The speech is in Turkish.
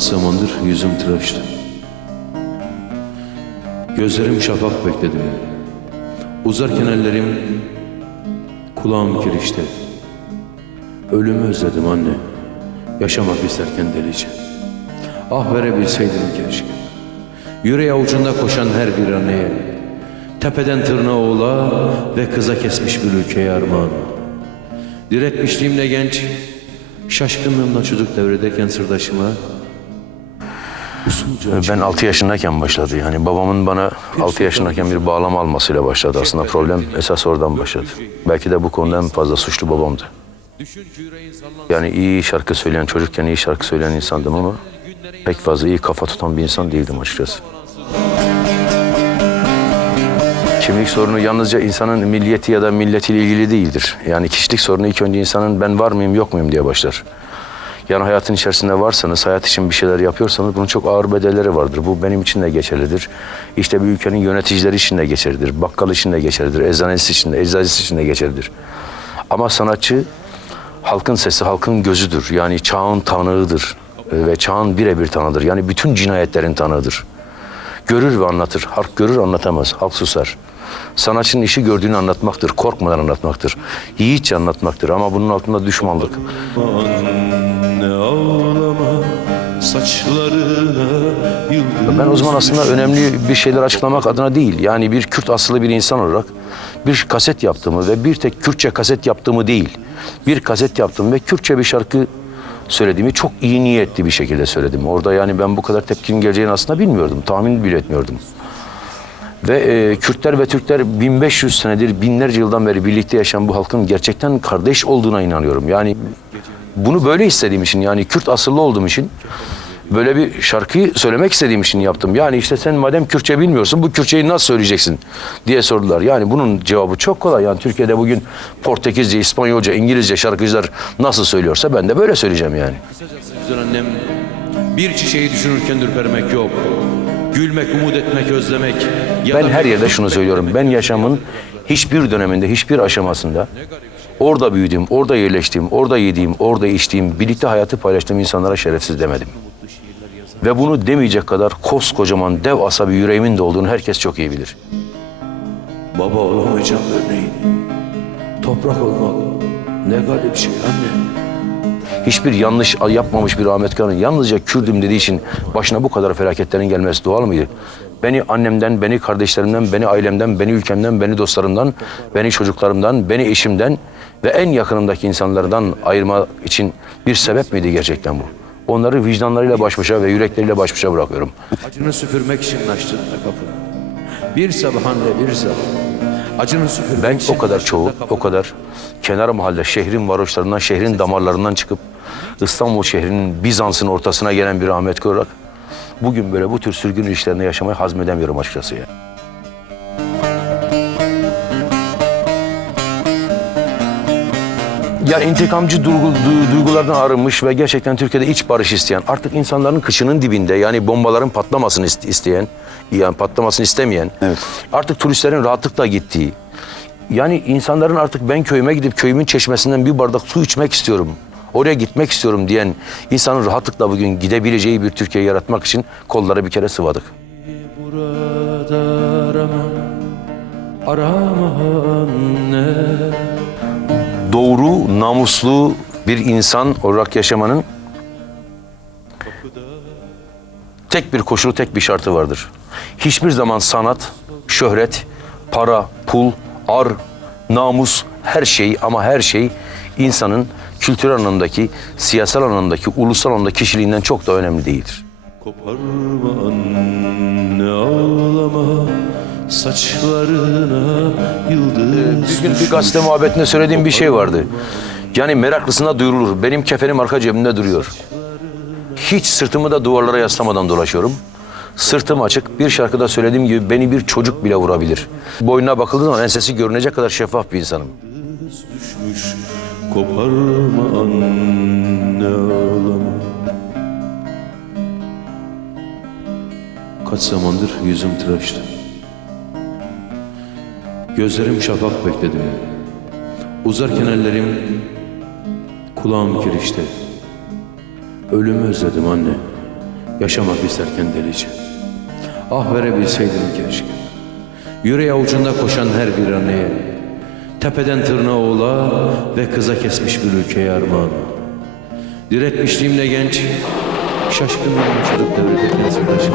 zamandır yüzüm tıraştı. Gözlerim şafak bekledim. Uzarken ellerim kulağım kirişte. Ölümü özledim anne. Yaşamak isterken delice. Ah verebilseydim keşke. Yüreği avucunda koşan her bir anneye. Tepeden tırnağa oğla ve kıza kesmiş bir ülkeye armağan. Diretmişliğimle genç, şaşkınlığımla çocuk devrederken sırdaşıma usulca Ben 6 yaşındayken başladı. Yani babamın bana 6 yaşındayken bir bağlama almasıyla başladı. Aslında problem esas oradan başladı. Belki de bu konuda en fazla suçlu babamdı. Yani iyi şarkı söyleyen, çocukken iyi şarkı söyleyen insandım ama pek fazla iyi kafa tutan bir insan değildim açıkçası. Kimlik sorunu yalnızca insanın milliyeti ya da milletiyle ilgili değildir. Yani kişilik sorunu ilk önce insanın ben var mıyım yok muyum diye başlar. Yani hayatın içerisinde varsanız, hayat için bir şeyler yapıyorsanız bunun çok ağır bedelleri vardır. Bu benim için de geçerlidir. İşte bir ülkenin yöneticileri için de geçerlidir. Bakkal için de geçerlidir. Eczanesi için de, eczacısı için de geçerlidir. Ama sanatçı halkın sesi, halkın gözüdür. Yani çağın tanığıdır Ee, ve çağın birebir tanıdır. Yani bütün cinayetlerin tanığıdır. Görür ve anlatır. Halk görür anlatamaz. Halk susar. Sanatçının işi gördüğünü anlatmaktır. Korkmadan anlatmaktır. Yiğitçe anlatmaktır. Ama bunun altında düşmanlık. Ben o zaman aslında önemli bir şeyler açıklamak adına değil. Yani bir Kürt asıllı bir insan olarak bir kaset yaptığımı ve bir tek Kürtçe kaset yaptığımı değil. Bir kaset yaptım ve Kürtçe bir şarkı söylediğimi çok iyi niyetli bir şekilde söyledim. Orada yani ben bu kadar tepkinin geleceğini aslında bilmiyordum. Tahmin bile etmiyordum. Ve e, Kürtler ve Türkler 1500 senedir, binlerce yıldan beri birlikte yaşayan bu halkın gerçekten kardeş olduğuna inanıyorum. Yani bunu böyle istediğim için yani Kürt asıllı olduğum için böyle bir şarkıyı söylemek istediğim için yaptım. Yani işte sen madem Kürtçe bilmiyorsun bu Kürtçeyi nasıl söyleyeceksin diye sordular. Yani bunun cevabı çok kolay. Yani Türkiye'de bugün Portekizce, İspanyolca, İngilizce şarkıcılar nasıl söylüyorsa ben de böyle söyleyeceğim yani. Kısacası güzel annem bir çiçeği düşünürken ürpermek yok. Gülmek, umut etmek, özlemek. Ben her yerde şunu söylüyorum. Ben yaşamın hiçbir döneminde, hiçbir aşamasında orada büyüdüğüm, orada yerleştiğim, orada yediğim, orada içtiğim, birlikte hayatı paylaştığım insanlara şerefsiz demedim. Ve bunu demeyecek kadar koskocaman dev asa bir yüreğimin de olduğunu herkes çok iyi bilir. Baba olamayacağım örneğin. Toprak olmak ne garip şey anne. Hiçbir yanlış yapmamış bir Ahmet Kağan'ın yalnızca Kürdüm dediği için başına bu kadar felaketlerin gelmesi doğal mıydı? Beni annemden, beni kardeşlerimden, beni ailemden, beni ülkemden, beni dostlarımdan, beni çocuklarımdan, beni eşimden ve en yakınımdaki insanlardan ayırma için bir sebep miydi gerçekten bu? Onları vicdanlarıyla baş başa ve yürekleriyle baş başa bırakıyorum. Acını süpürmek için açtın kapını. Bir sabah anne bir sabah. Acını süpürmek Ben için o kadar çoğu, o kadar kenar mahalle, şehrin varoşlarından, şehrin damarlarından çıkıp İstanbul şehrinin Bizans'ın ortasına gelen bir Ahmet Kör olarak bugün böyle bu tür sürgün ilişkilerinde yaşamayı hazmedemiyorum açıkçası ya. Ya intikamcı duygu, du- duygulardan arınmış ve gerçekten Türkiye'de iç barış isteyen, artık insanların kıçının dibinde yani bombaların patlamasını ist- isteyen, yani patlamasını istemeyen, artık turistlerin rahatlıkla gittiği, yani insanların artık ben köyüme gidip köyümün çeşmesinden bir bardak su içmek istiyorum, oraya gitmek istiyorum diyen insanın rahatlıkla bugün gidebileceği bir Türkiye yaratmak için kolları bir kere sıvadık. Burada arama, arama anne. Doğru, namuslu bir insan olarak yaşamanın tek bir koşulu, tek bir şartı vardır. Hiçbir zaman sanat, şöhret, para, pul, ar, namus, her şey ama her şey insanın kültürel anlamdaki, siyasal anlamdaki, ulusal anlamdaki kişiliğinden çok da önemli değildir. Koparma anne saçlarına yıldız Bir gün bir gazete muhabbetinde söylediğim bir şey vardı. Yani meraklısına duyurulur. Benim kefenim arka cebimde duruyor. Hiç sırtımı da duvarlara yaslamadan dolaşıyorum. Sırtım açık. Bir şarkıda söylediğim gibi beni bir çocuk bile vurabilir. Boynuna bakıldığı zaman ensesi görünecek kadar şeffaf bir insanım. düşmüş Koparma anne ağlama Kaç zamandır yüzüm tıraştı Gözlerim şafak bekledim Uzarken ellerim kulağım kirişte Ölümü özledim anne yaşamak isterken delice. Ah verebilseydim keşke. Yüreği avucunda koşan her bir anneye, tepeden tırnağa oğla ve kıza kesmiş bir ülkeye armağan. Diretmişliğimle genç, şaşkınlığım çocuk devrederken sırdaşım.